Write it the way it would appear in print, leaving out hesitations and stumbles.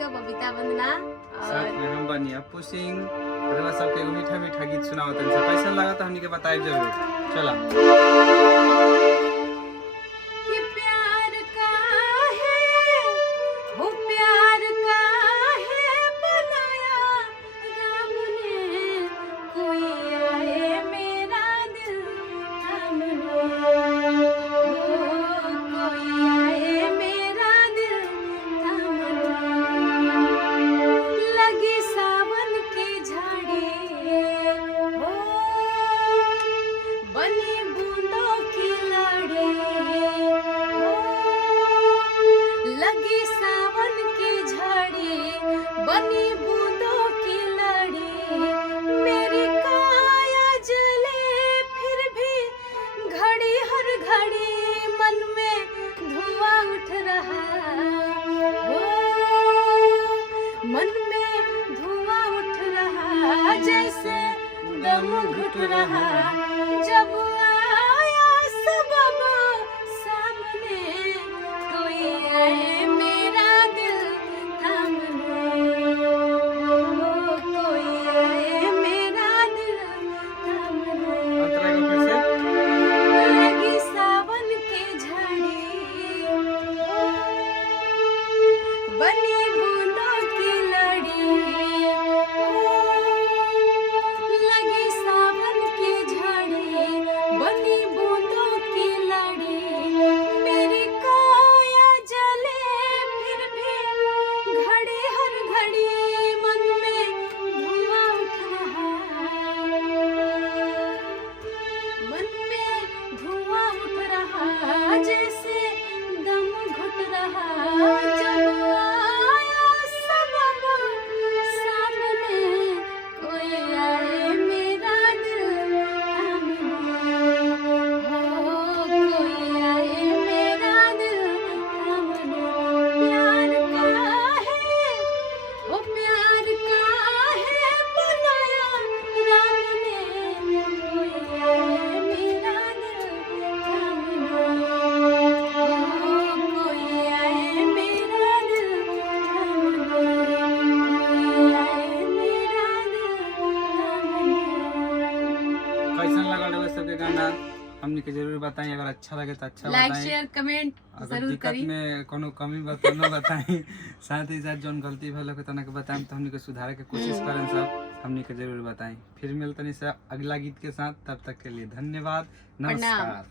राधिका बबीता वंदना साथ और में हम बनी अपू सिंह। रउआ सबके एगो मीठा मीठा गीत सुनाओ तनी से कैसा लगा तो हमनी के बताइब जरूर। चला कि प्यार का है वो प्यार का है बनाया राम ने कोई आए मेरा दिल थामने कोई आए मेरा दिल थामने लगी सावन की झाड़ी हो बनी बूंदों की लड़ी हो लगी सावन की झाड़ी बनी बूंदों की लड़ी मेरी काया जले फिर भी घड़ी हर घड़ी मन में धुआं उठ रहा हो मन में धुआं उठ रहा जैसे दम घुट रहा जब आया सबब सामने कोई आए मेरा दिल थामने कोई आए मेरा दिल थामने अंतरा को फिर से लगी सावन की झाड़ी बनी बूंदों की लड़ी लगी सावन की झाड़ी बनी बूंदों की लड़ी मेरी काया जले फिर भी घड़ी हर घड़ी मन में धुआं उठ रहा मन में धुआं उठ रहा जैसे दम घुट रहा जब आया सबब सामने कोई आए मेरा दिल थामने कोई आए मेरा दिल थामने प्यार का है वो प्यार का है बनाया राम ने कोई आए मेरा दिल थामने कोई आए मेरा दिल थामने कोई आए मेरा दिल थामने कैसा लगा रउआ सबके गाना हमनी के जरूर बताई। अगर अच्छा लगे तो अच्छा लाइक बताई, शेयर कमेंट अगर जरूर दिक्कत करी में कोनो कमी बा तो न बताई। साथ ही साथ जौन गलती भेल हो तना के बताएं तो हमनी के सुधारे के कोशिश करें सब हमनी के जरूर बताई। फिर मिलतनी से अगला गीत के साथ, तब तक के लिए धन्यवाद, नमस्कार।